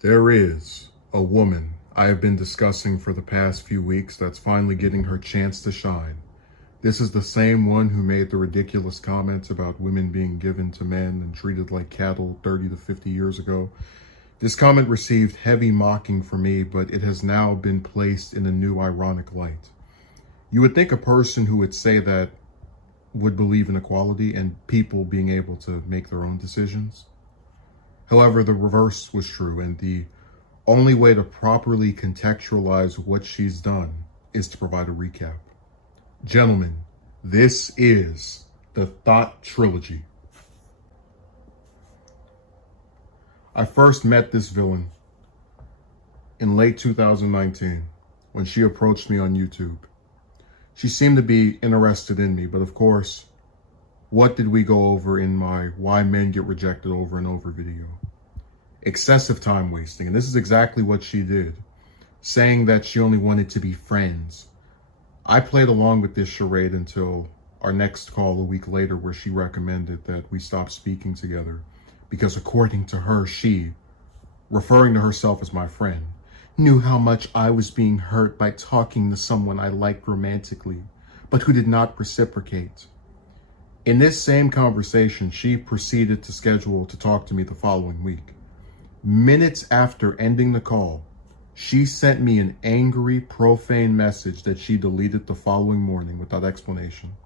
There is a woman I have been discussing for the past few weeks that's finally getting her chance to shine. This is the same one who made the ridiculous comments about women being given to men and treated like cattle 30 to 50 years ago. This comment received heavy mocking from me, but it has now been placed in a new ironic light. You would think a person who would say that would believe in equality and people being able to make their own decisions. However, the reverse was true, and the only way to properly contextualize what she's done is to provide a recap. Gentlemen, this is the Thought Trilogy. I first met this villain in late 2019 when she approached me on YouTube. She seemed to be interested in me, but of course, what did we go over in my Why Men Get Rejected Over and Over video? Excessive time wasting, and this is exactly what she did, saying that she only wanted to be friends. I played along with this charade until our next call a week later, where she recommended that we stop speaking together because according to her, she, referring to herself as my friend, knew how much I was being hurt by talking to someone I liked romantically, but who did not reciprocate. In this same conversation, she proceeded to schedule to talk to me the following week. Minutes after ending the call, she sent me an angry, profane message that she deleted the following morning without explanation.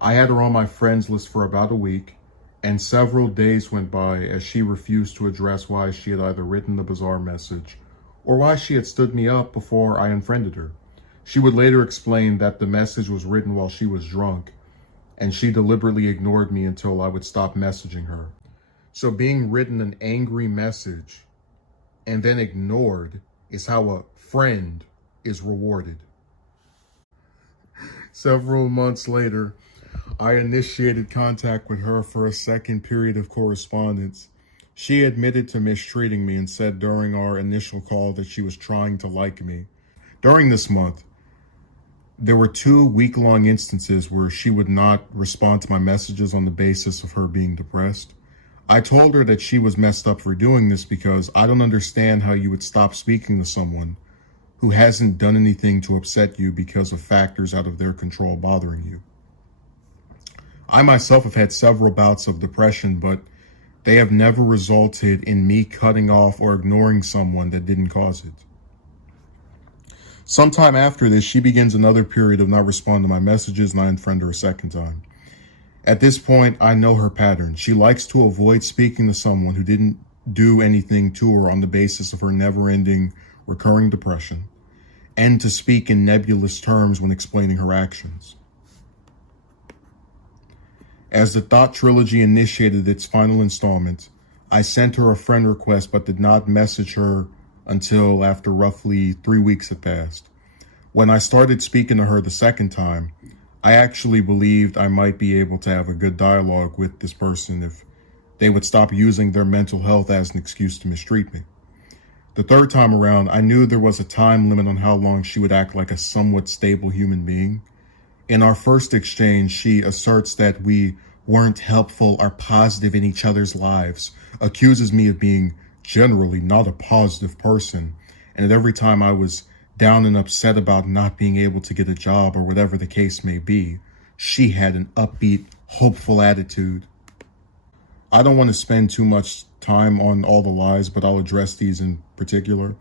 I had her on my friends list for about a week, and several days went by as she refused to address why she had either written the bizarre message or why she had stood me up before I unfriended her. She would later explain that the message was written while she was drunk, and she deliberately ignored me until I would stop messaging her. So being written an angry message and then ignored is how a friend is rewarded. Several months later, I initiated contact with her for a second period of correspondence. She admitted to mistreating me and said during our initial call that she was trying to like me. During this month, there were 2 week-long instances where she would not respond to my messages on the basis of her being depressed. I told her that she was messed up for doing this because I don't understand how you would stop speaking to someone who hasn't done anything to upset you because of factors out of their control bothering you. I myself have had several bouts of depression, but they have never resulted in me cutting off or ignoring someone that didn't cause it. Sometime after this, she begins another period of not responding to my messages, and I unfriend her a second time. At this point, I know her pattern. She likes to avoid speaking to someone who didn't do anything to her on the basis of her never-ending, recurring depression, and to speak in nebulous terms when explaining her actions. As the Thought Trilogy initiated its final installment, I sent her a friend request but did not message her until after roughly 3 weeks had passed. When I started speaking to her the second time, I actually believed I might be able to have a good dialogue with this person if they would stop using their mental health as an excuse to mistreat me. The third time around, I knew there was a time limit on how long she would act like a somewhat stable human being. In our first exchange, she asserts that we weren't helpful or positive in each other's lives, accuses me of being generally not a positive person, and that every time I was down and upset about not being able to get a job or whatever the case may be, she had an upbeat, hopeful attitude. I don't want to spend too much time on all the lies, but I'll address these in particular.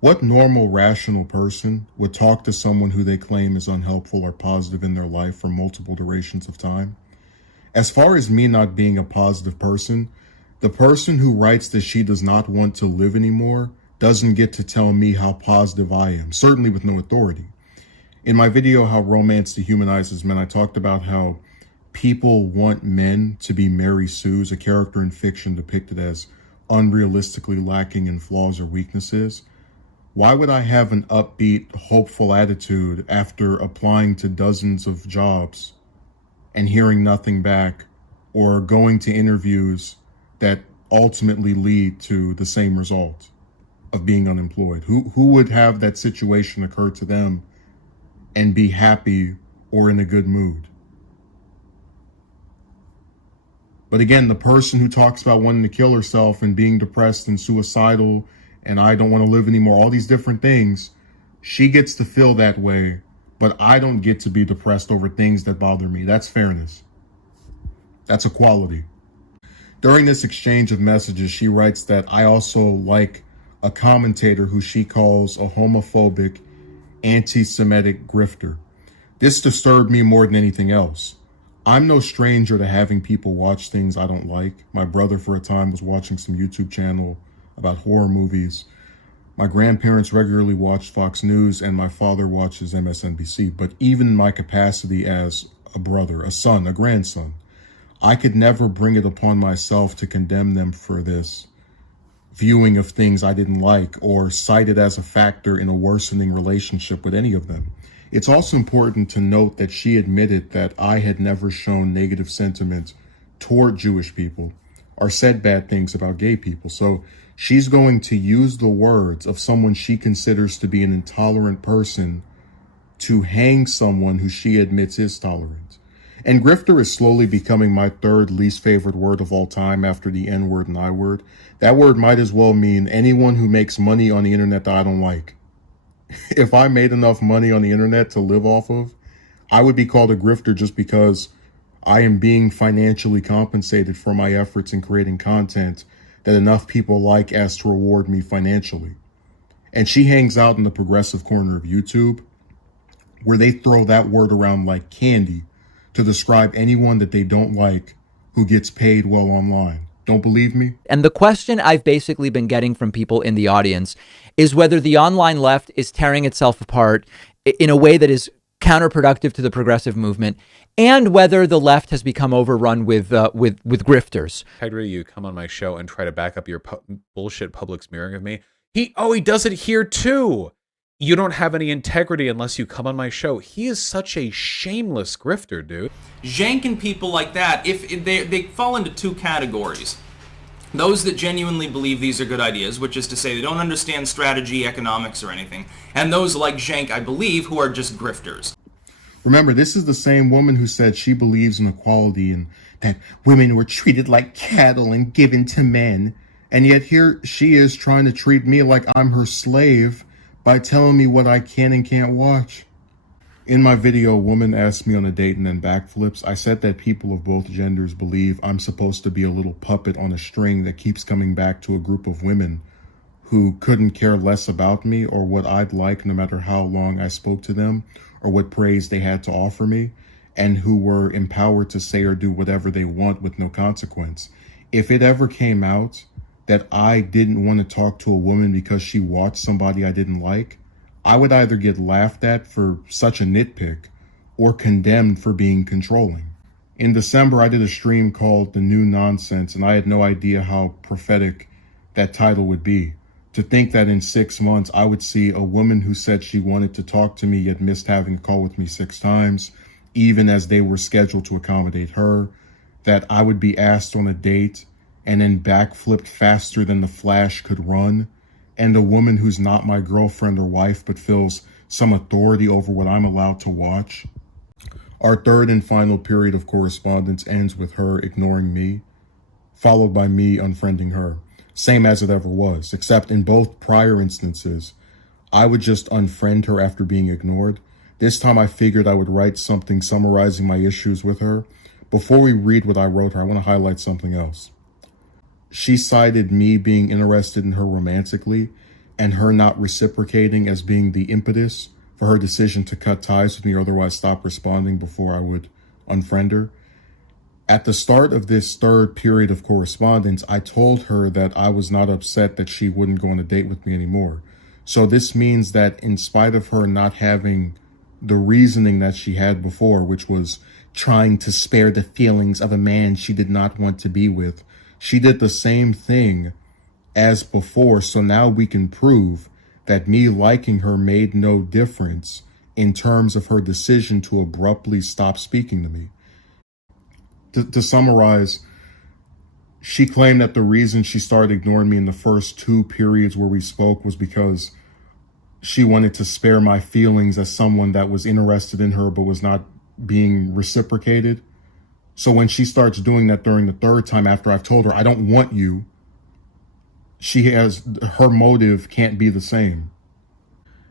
What normal, rational person would talk to someone who they claim is unhelpful or positive in their life for multiple durations of time? As far as me not being a positive person, the person who writes that she does not want to live anymore doesn't get to tell me how positive I am, certainly with no authority. In my video, How Romance Dehumanizes Men, I talked about how people want men to be Mary Sues, a character in fiction depicted as unrealistically lacking in flaws or weaknesses. Why would I have an upbeat, hopeful attitude after applying to dozens of jobs and hearing nothing back, or going to interviews that ultimately lead to the same result of being unemployed? Who would have that situation occur to them and be happy or in a good mood? But again, the person who talks about wanting to kill herself and being depressed and suicidal and I don't want to live anymore, all these different things, she gets to feel that way, but I don't get to be depressed over things that bother me. That's fairness. That's equality. During this exchange of messages, she writes that I also like a commentator who she calls a homophobic, anti-Semitic grifter. This disturbed me more than anything else. I'm no stranger to having people watch things I don't like. My brother, for a time, was watching some YouTube channel about horror movies. My grandparents regularly watched Fox News, and my father watches MSNBC. But even in my capacity as a brother, a son, a grandson, I could never bring it upon myself to condemn them for this viewing of things I didn't like or cite it as a factor in a worsening relationship with any of them. It's also important to note that she admitted that I had never shown negative sentiment toward Jewish people or said bad things about gay people. So she's going to use the words of someone she considers to be an intolerant person to hang someone who she admits is tolerant. And grifter is slowly becoming my third least favorite word of all time after the N-word and I-word. That word might as well mean anyone who makes money on the internet that I don't like. If I made enough money on the internet to live off of, I would be called a grifter just because I am being financially compensated for my efforts in creating content that enough people like as to reward me financially. And she hangs out in the progressive corner of YouTube, where they throw that word around like candy to describe anyone that they don't like who gets paid well online. Don't believe me? And the question I've basically been getting from people in the audience is whether the online left is tearing itself apart in a way that is counterproductive to the progressive movement, and whether the left has become overrun with grifters. Integrity, you come on my show and try to back up your bullshit public smearing of me. He does it here too. You don't have any integrity unless you come on my show. He is such a shameless grifter, dude. Jank and people like that, if they fall into two categories. Those that genuinely believe these are good ideas, which is to say they don't understand strategy, economics, or anything. And those like Jank, I believe, who are just grifters. Remember, this is the same woman who said she believes in equality and that women were treated like cattle and given to men. And yet here she is trying to treat me like I'm her slave by telling me what I can and can't watch. In my video, a woman asked me on a date and then backflips. I said that people of both genders believe I'm supposed to be a little puppet on a string that keeps coming back to a group of women who couldn't care less about me or what I'd like no matter how long I spoke to them or what praise they had to offer me, and who were empowered to say or do whatever they want with no consequence. If it ever came out that I didn't want to talk to a woman because she watched somebody I didn't like, I would either get laughed at for such a nitpick or condemned for being controlling. In December, I did a stream called The New Nonsense, and I had no idea how prophetic that title would be. To think that in 6 months, I would see a woman who said she wanted to talk to me yet missed having a call with me 6 times, even as they were scheduled to accommodate her, that I would be asked on a date and then backflipped faster than the Flash could run, and a woman who's not my girlfriend or wife but feels some authority over what I'm allowed to watch. Our third and final period of correspondence ends with her ignoring me, followed by me unfriending her. Same as it ever was, except in both prior instances, I would just unfriend her after being ignored. This time I figured I would write something summarizing my issues with her. Before we read what I wrote her, I want to highlight something else. She cited me being interested in her romantically and her not reciprocating as being the impetus for her decision to cut ties with me or otherwise stop responding before I would unfriend her. At the start of this third period of correspondence, I told her that I was not upset that she wouldn't go on a date with me anymore. So this means that in spite of her not having the reasoning that she had before, which was trying to spare the feelings of a man she did not want to be with, she did the same thing as before. So now we can prove that me liking her made no difference in terms of her decision to abruptly stop speaking to me. To summarize, she claimed that the reason she started ignoring me in the first 2 periods where we spoke was because she wanted to spare my feelings as someone that was interested in her but was not being reciprocated. So when she starts doing that during the third time after I've told her, I don't want you, her motive can't be the same.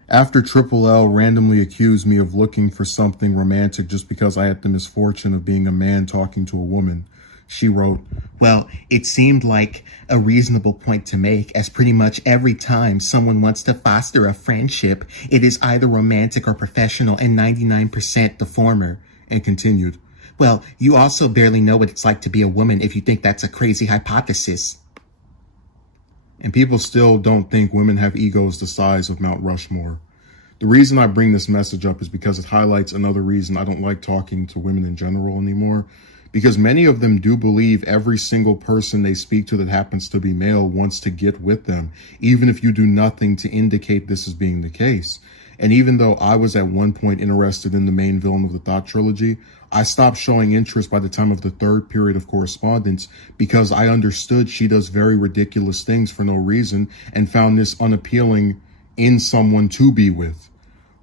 After Triple L randomly accused me of looking for something romantic just because I had the misfortune of being a man talking to a woman, she wrote, "Well, it seemed like a reasonable point to make, as pretty much every time someone wants to foster a friendship, it is either romantic or professional, and 99% the former," and continued, "Well, you also barely know what it's like to be a woman if you think that's a crazy hypothesis." And people still don't think women have egos the size of Mount Rushmore. The reason I bring this message up is because it highlights another reason I don't like talking to women in general anymore, because many of them do believe every single person they speak to that happens to be male wants to get with them, even if you do nothing to indicate this as being the case. And even though I was at one point interested in the main villain of the Thought trilogy, I stopped showing interest by the time of the third period of correspondence because I understood she does very ridiculous things for no reason and found this unappealing in someone to be with.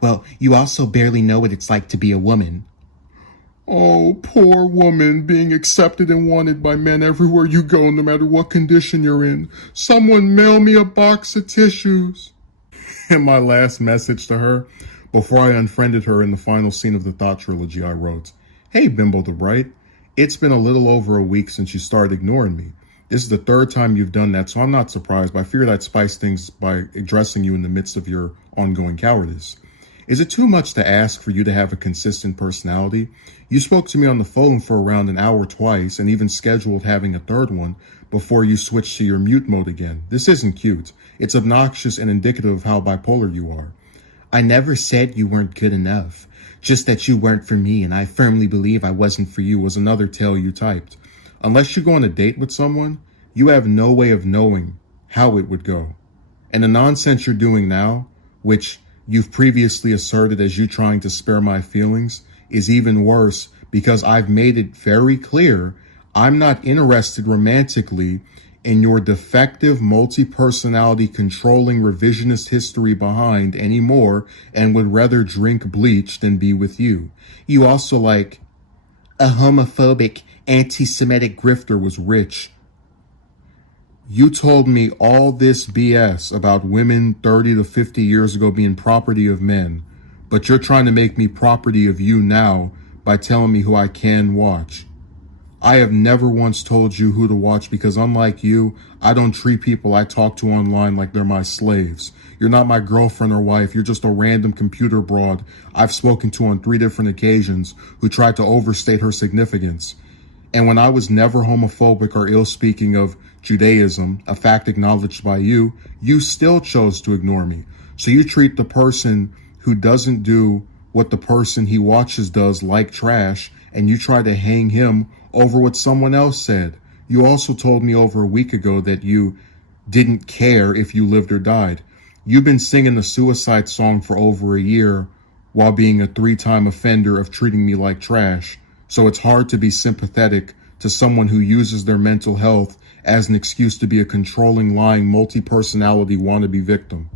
"Well, you also barely know what it's like to be a woman." Oh, poor woman, being accepted and wanted by men everywhere you go, no matter what condition you're in. Someone mail me a box of tissues. In my last message to her, before I unfriended her in the final scene of the Thought trilogy, I wrote, "Hey, Bimbo the Bright, it's been a little over a week since you started ignoring me. This is the third time you've done that, so I'm not surprised, but I figured I'd spice things by addressing you in the midst of your ongoing cowardice. Is it too much to ask for you to have a consistent personality? You spoke to me on the phone for around an hour twice and even scheduled having a third one before you switched to your mute mode again. This isn't cute. It's obnoxious and indicative of how bipolar you are." "I never said you weren't good enough. Just that you weren't for me, and I firmly believe I wasn't for you," was another tale you typed. Unless you go on a date with someone, you have no way of knowing how it would go. And the nonsense you're doing now, which you've previously asserted as you trying to spare my feelings, is even worse because I've made it very clear I'm not interested romantically in your defective multi-personality controlling revisionist history behind anymore and would rather drink bleach than be with you. You also like a homophobic, anti-Semitic grifter was rich. You told me all this BS about women 30 to 50 years ago being property of men, but you're trying to make me property of you now by telling me who I can watch. I have never once told you who to watch because unlike you, I don't treat people I talk to online like they're my slaves. You're not my girlfriend or wife. You're just a random computer broad I've spoken to on 3 different occasions who tried to overstate her significance. And when I was never homophobic or ill-speaking of Judaism, a fact acknowledged by you, you still chose to ignore me. So you treat the person who doesn't do what the person he watches does like trash, and you try to hang him over what someone else said. You also told me over a week ago that you didn't care if you lived or died. You've been singing the suicide song for over a year while being a 3-time offender of treating me like trash. So it's hard to be sympathetic to someone who uses their mental health as an excuse to be a controlling, lying, multi-personality wannabe victim.